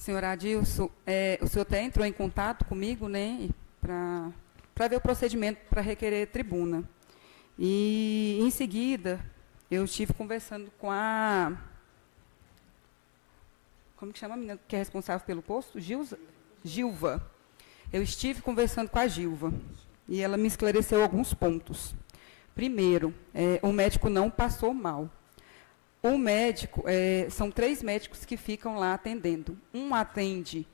Senhor Adilson, o senhor até entrou em contato comigo, né, para ver o procedimento para requerer tribuna. E, em seguida, eu estive conversando com a... Como que chama a menina que é responsável pelo posto? Gilva. Eu estive conversando com a Gilva e ela me esclareceu alguns pontos. Primeiro, o médico não passou mal. O médico, são 3 médicos que ficam lá atendendo. Um atende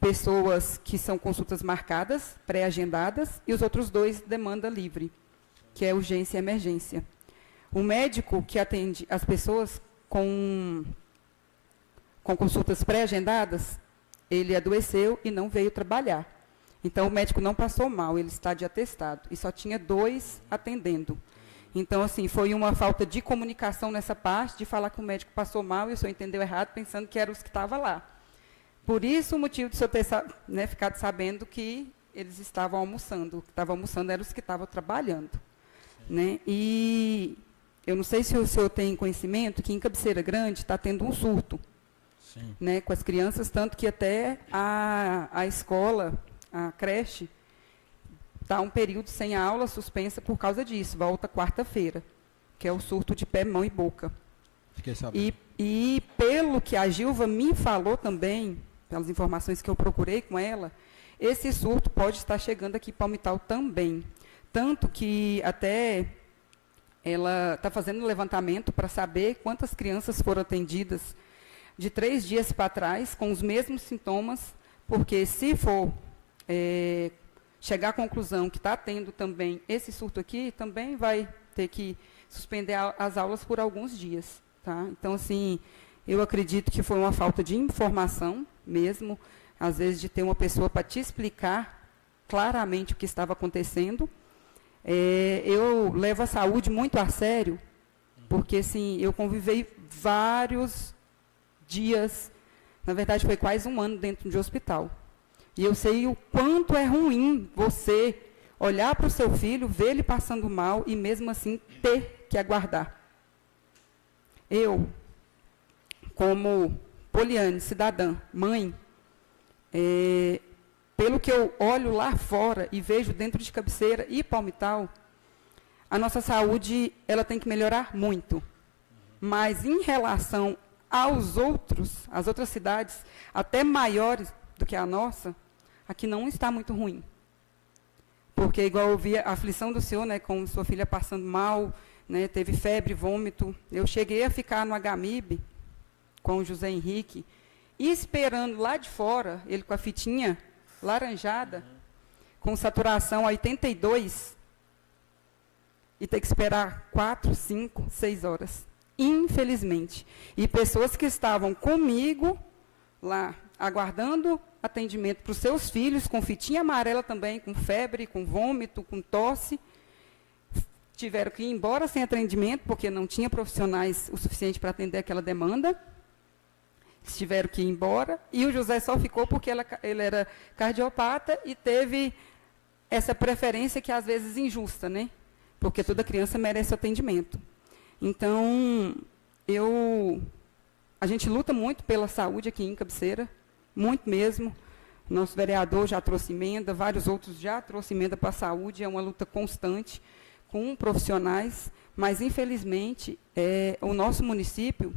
pessoas que são consultas marcadas, pré-agendadas, e os outros 2 demanda livre, que é urgência e emergência. O médico que atende as pessoas com consultas pré-agendadas, ele adoeceu e não veio trabalhar. Então, o médico não passou mal, ele está de atestado, e só tinha 2 atendendo. Então, assim, foi uma falta de comunicação nessa parte, de falar que o médico passou mal e o senhor entendeu errado, pensando que eram os que estavam lá. Por isso, o motivo de o senhor ter ficado sabendo que eles estavam almoçando. O que estava almoçando eram os que estavam trabalhando. Né? E eu não sei se o senhor tem conhecimento que em Cabeceira Grande está tendo um surto. Sim. Né, com as crianças, tanto que até a escola, a creche, está um período sem aula, suspensa por causa disso. Volta quarta-feira, que é o surto de pé, mão e boca. Fiquei sabendo. E pelo que a Gilva me falou também, pelas informações que eu procurei com ela, esse surto pode estar chegando aqui em Palmital também. Tanto que até ela está fazendo um levantamento para saber quantas crianças foram atendidas de 3 dias para trás, com os mesmos sintomas, porque se for chegar à conclusão que está tendo também esse surto aqui, também vai ter que suspender as aulas por alguns dias. Tá? Então, assim, eu acredito que foi uma falta de informação mesmo, às vezes de ter uma pessoa para te explicar claramente o que estava acontecendo. Eu levo a saúde muito a sério, porque, assim, eu convivei vários dias, na verdade foi quase 1 ano dentro de hospital. E eu sei o quanto é ruim você olhar para o seu filho, ver ele passando mal e mesmo assim ter que aguardar. Eu, como Poliane, cidadã, mãe, pelo que eu olho lá fora e vejo dentro de Cabeceira e Palmital, a nossa saúde ela tem que melhorar muito. Mas em relação às outras cidades, até maiores do que a nossa, aqui não está muito ruim. Porque, igual eu vi a aflição do senhor, né, com sua filha passando mal, né, teve febre, vômito. Eu cheguei a ficar no HMIB com o José Henrique, esperando lá de fora, ele com a fitinha laranjada, com saturação a 82, e ter que esperar 4, 5, 6 horas. Infelizmente. E pessoas que estavam comigo lá, aguardando atendimento para os seus filhos, com fitinha amarela também, com febre, com vômito, com tosse, tiveram que ir embora sem atendimento, porque não tinha profissionais o suficiente para atender aquela demanda. Eles tiveram que ir embora, e o José só ficou porque ele era cardiopata e teve essa preferência que às vezes é injusta, né? Porque toda criança merece atendimento. Então, a gente luta muito pela saúde aqui em Cabeceira, muito mesmo. Nosso vereador já trouxe emenda, vários outros já trouxe emenda para a saúde, é uma luta constante com profissionais, mas, infelizmente, o nosso município,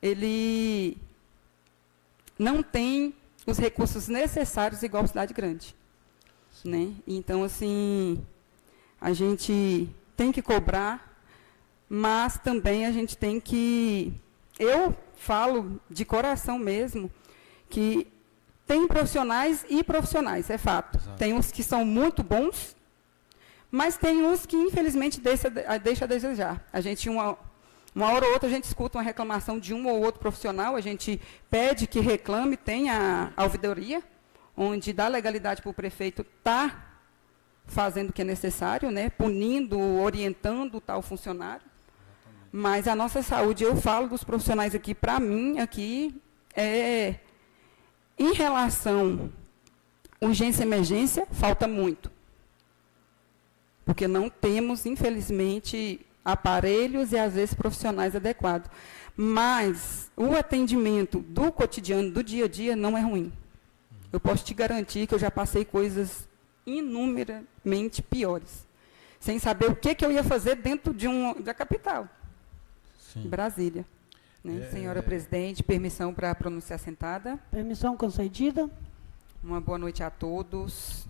ele não tem os recursos necessários igual a cidade grande. Né? Então, assim, a gente tem que cobrar, mas também a gente tem que... Eu falo de coração mesmo, que tem profissionais e profissionais, é fato. Exato. Tem uns que são muito bons, mas tem uns que, infelizmente, deixa a desejar. A gente, uma hora ou outra, a gente escuta uma reclamação de um ou outro profissional, a gente pede que reclame, tem a ouvidoria, onde dá legalidade para o prefeito estar fazendo o que é necessário, né, punindo, orientando o tal funcionário. Mas a nossa saúde, eu falo dos profissionais aqui, para mim, aqui, em relação urgência e emergência, falta muito. Porque não temos, infelizmente, aparelhos e, às vezes, profissionais adequados. Mas o atendimento do cotidiano, do dia a dia, não é ruim. Eu posso te garantir que eu já passei coisas inumeramente piores, sem saber o que eu ia fazer dentro da capital, Sim. Brasília. Né? Senhora presidente, permissão para pronunciar sentada. Permissão concedida. Uma boa noite a todos.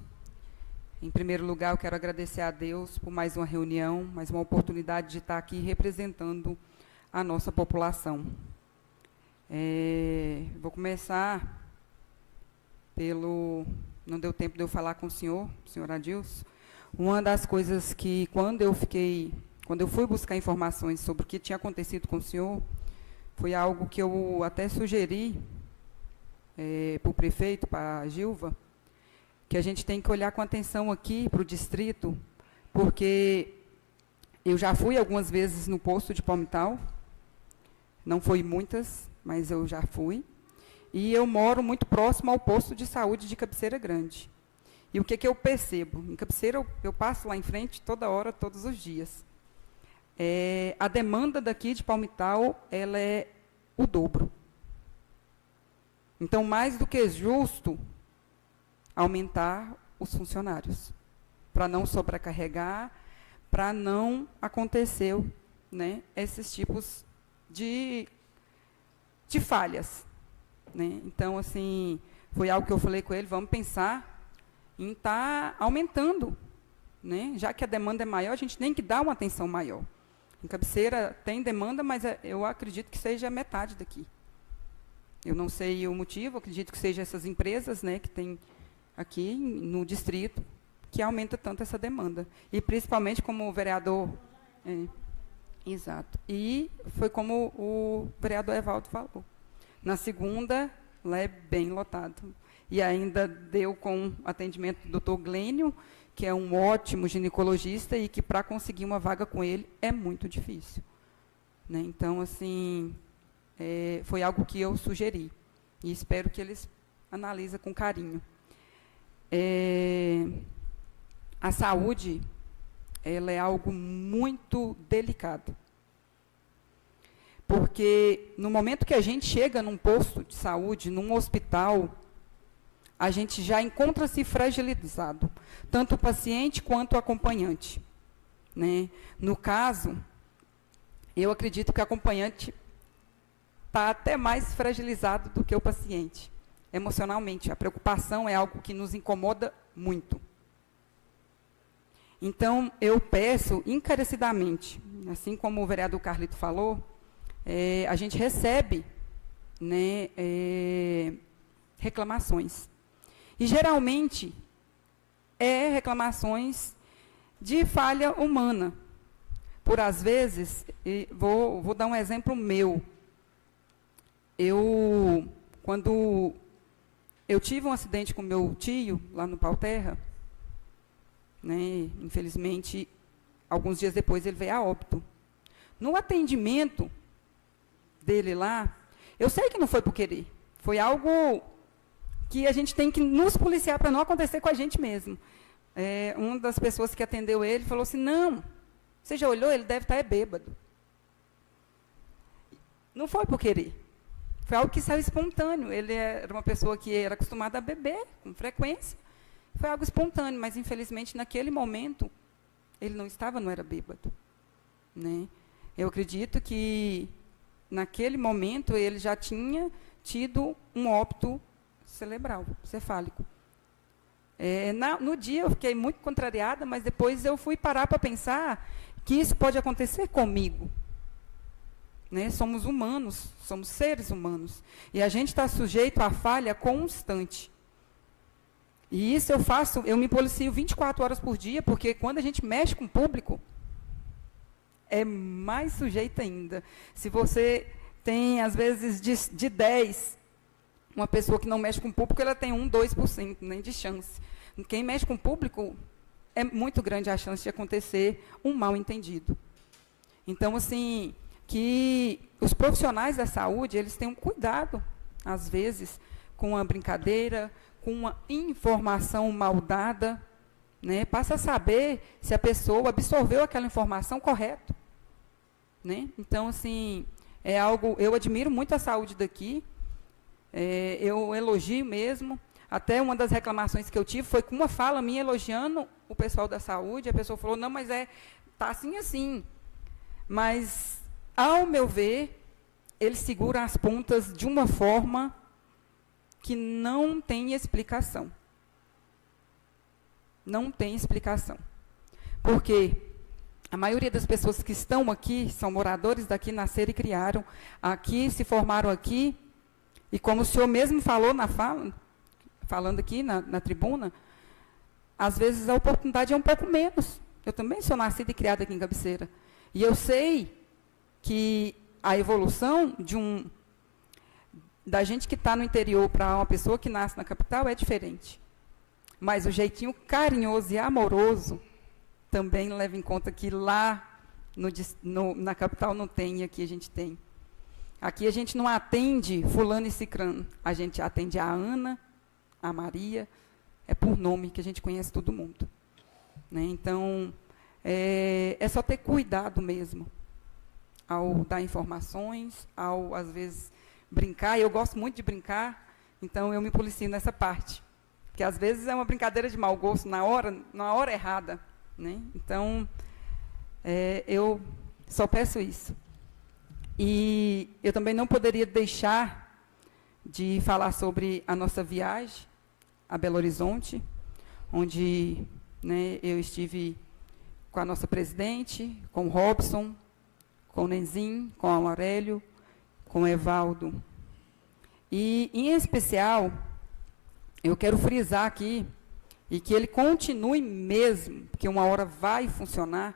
Em primeiro lugar, eu quero agradecer a Deus por mais uma reunião, mais uma oportunidade de estar aqui representando a nossa população. Vou começar pelo... Não deu tempo de eu falar com o senhor Adilson. Uma das coisas que, quando eu fui buscar informações sobre o que tinha acontecido com o senhor, foi algo que eu até sugeri para o prefeito, para a Gilva, que a gente tem que olhar com atenção aqui para o distrito, porque eu já fui algumas vezes no posto de Palmital, não foi muitas, mas eu já fui, e eu moro muito próximo ao posto de saúde de Cabeceira Grande. E o que eu percebo? Em Cabeceira, eu passo lá em frente toda hora, todos os dias. A demanda daqui de Palmital, ela é o dobro. Então, mais do que justo, aumentar os funcionários, para não sobrecarregar, para não acontecer, né, esses tipos de falhas. Né? Então, assim, foi algo que eu falei com ele, vamos pensar em estar aumentando. Né? Já que a demanda é maior, a gente tem que dar uma atenção maior. Em Cabeceira tem demanda, mas eu acredito que seja metade daqui. Eu não sei o motivo, acredito que seja essas empresas, né, que tem aqui no distrito, que aumenta tanto essa demanda. E principalmente como o vereador... exato. E foi como o vereador Evaldo falou. Na segunda, lá é bem lotado. E ainda deu com atendimento do Dr. Glênio, que é um ótimo ginecologista e que, para conseguir uma vaga com ele, é muito difícil. Né? Então, assim, foi algo que eu sugeri. E espero que eles analisem com carinho. A saúde, ela é algo muito delicado. Porque, no momento que a gente chega num posto de saúde, num hospital, a gente já encontra-se fragilizado, tanto o paciente quanto o acompanhante. Né? No caso, eu acredito que o acompanhante está até mais fragilizado do que o paciente, emocionalmente. A preocupação é algo que nos incomoda muito. Então, eu peço encarecidamente, assim como o vereador Carlito falou, a gente recebe, né, reclamações. E, geralmente, reclamações de falha humana. Por, às vezes, vou dar um exemplo meu. Quando eu tive um acidente com meu tio, lá no Pau Terra, né, infelizmente, alguns dias depois ele veio a óbito. No atendimento dele lá, eu sei que não foi por querer. Foi algo que a gente tem que nos policiar para não acontecer com a gente mesmo. Uma das pessoas que atendeu ele falou assim, não, você já olhou, ele deve estar bêbado. Não foi por querer. Foi algo que saiu espontâneo. Ele era uma pessoa que era acostumada a beber com frequência. Foi algo espontâneo, mas, infelizmente, naquele momento, ele não era bêbado. Né? Eu acredito que, naquele momento, ele já tinha tido um óbito cerebral, cefálico. No dia, eu fiquei muito contrariada, mas depois eu fui parar para pensar que isso pode acontecer comigo. Né? Somos humanos, somos seres humanos. E a gente está sujeito à falha constante. E isso eu me policio 24 horas por dia, porque quando a gente mexe com o público, é mais sujeito ainda. Se você tem, às vezes, de 10, uma pessoa que não mexe com o público, ela tem 1, 2%, nem de chance. Quem mexe com o público, é muito grande a chance de acontecer um mal-entendido. Então, assim, que os profissionais da saúde, eles tenham cuidado, às vezes, com a brincadeira, com uma informação mal dada, né? Passa a saber se a pessoa absorveu aquela informação correto. Né? Então, assim, É algo, eu admiro muito a saúde daqui, eu elogio mesmo. Até uma das reclamações que eu tive foi com uma fala minha elogiando o pessoal da saúde. A pessoa falou, não, mas tá assim, assim. Mas, ao meu ver, eles seguram as pontas de uma forma que não tem explicação. Não tem explicação. Porque a maioria das pessoas que estão aqui, são moradores daqui, nasceram e criaram aqui, se formaram aqui, e como o senhor mesmo falou na fala, falando aqui na tribuna, às vezes a oportunidade é um pouco menos. Eu também sou nascida e criada aqui em Cabeceira. E eu sei que a evolução da gente que está no interior para uma pessoa que nasce na capital é diferente. Mas o jeitinho carinhoso e amoroso também leva em conta que lá na capital não tem, e aqui a gente tem. Aqui a gente não atende fulano e cicrano, a gente atende a Ana, a Maria, é por nome que a gente conhece todo mundo. Né? Então, é só ter cuidado mesmo ao dar informações, ao, às vezes, brincar. Eu gosto muito de brincar, então eu me policio nessa parte. Porque, às vezes, é uma brincadeira de mau gosto na hora errada. Né? Então, eu só peço isso. E eu também não poderia deixar de falar sobre a nossa viagem a Belo Horizonte, onde, né, eu estive com a nossa presidente, com o Robson, com o Nenzin, com o Aurélio, com o Evaldo. E, em especial, eu quero frisar aqui, e que ele continue mesmo, porque uma hora vai funcionar,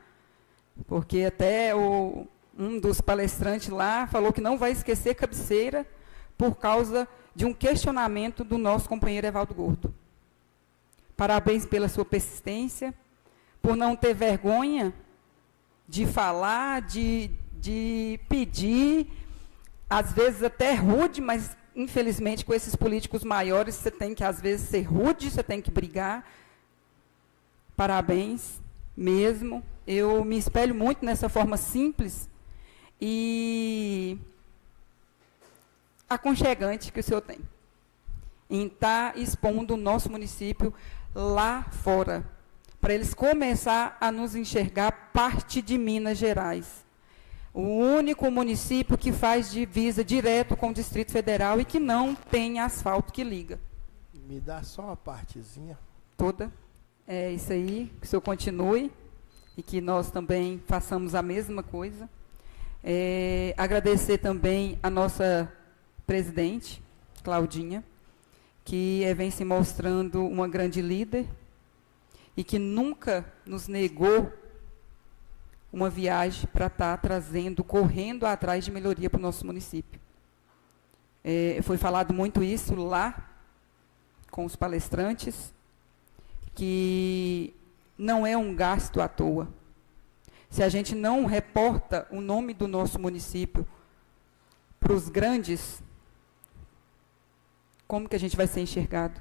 porque até um dos palestrantes lá falou que não vai esquecer Cabeceira por causa de um questionamento do nosso companheiro Evaldo Gordo. Parabéns pela sua persistência, por não ter vergonha de falar, de pedir, às vezes até rude, mas, infelizmente, com esses políticos maiores, você tem que, às vezes, ser rude, você tem que brigar. Parabéns mesmo. Eu me espelho muito nessa forma simples e aconchegante que o senhor tem, em estar expondo o nosso município lá fora, para eles começar a nos enxergar parte de Minas Gerais. O único município que faz divisa direto com o Distrito Federal e que não tem asfalto que liga. Me dá só uma partezinha. Toda. É isso aí, que o senhor continue e que nós também façamos a mesma coisa. Agradecer também a nossa presidente, Claudinha, que vem se mostrando uma grande líder e que nunca nos negou uma viagem para estar trazendo, correndo atrás de melhoria para o nosso município. Foi falado muito isso lá com os palestrantes, que não é um gasto à toa. Se a gente não reporta o nome do nosso município para os grandes, como que a gente vai ser enxergado?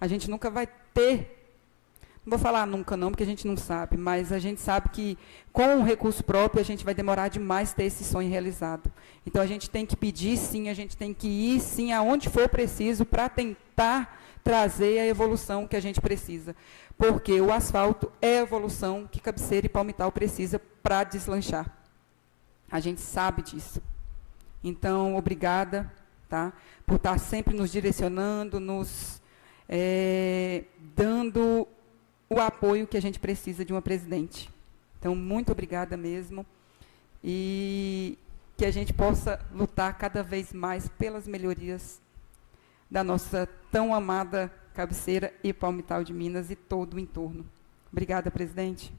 A gente nunca vai ter, não vou falar nunca não, porque a gente não sabe, mas a gente sabe que com o recurso próprio a gente vai demorar demais ter esse sonho realizado. Então a gente tem que pedir sim, a gente tem que ir sim aonde for preciso para tentar trazer a evolução que a gente precisa. Porque o asfalto é a evolução que Cabeceira e Palmital precisa para deslanchar. A gente sabe disso. Então, obrigada, tá, por estar sempre nos direcionando, nos dando o apoio que a gente precisa de uma presidente. Então, muito obrigada mesmo. E que a gente possa lutar cada vez mais pelas melhorias da nossa tão amada Cabeceira e Palmital de Minas e todo o entorno. Obrigada, presidente.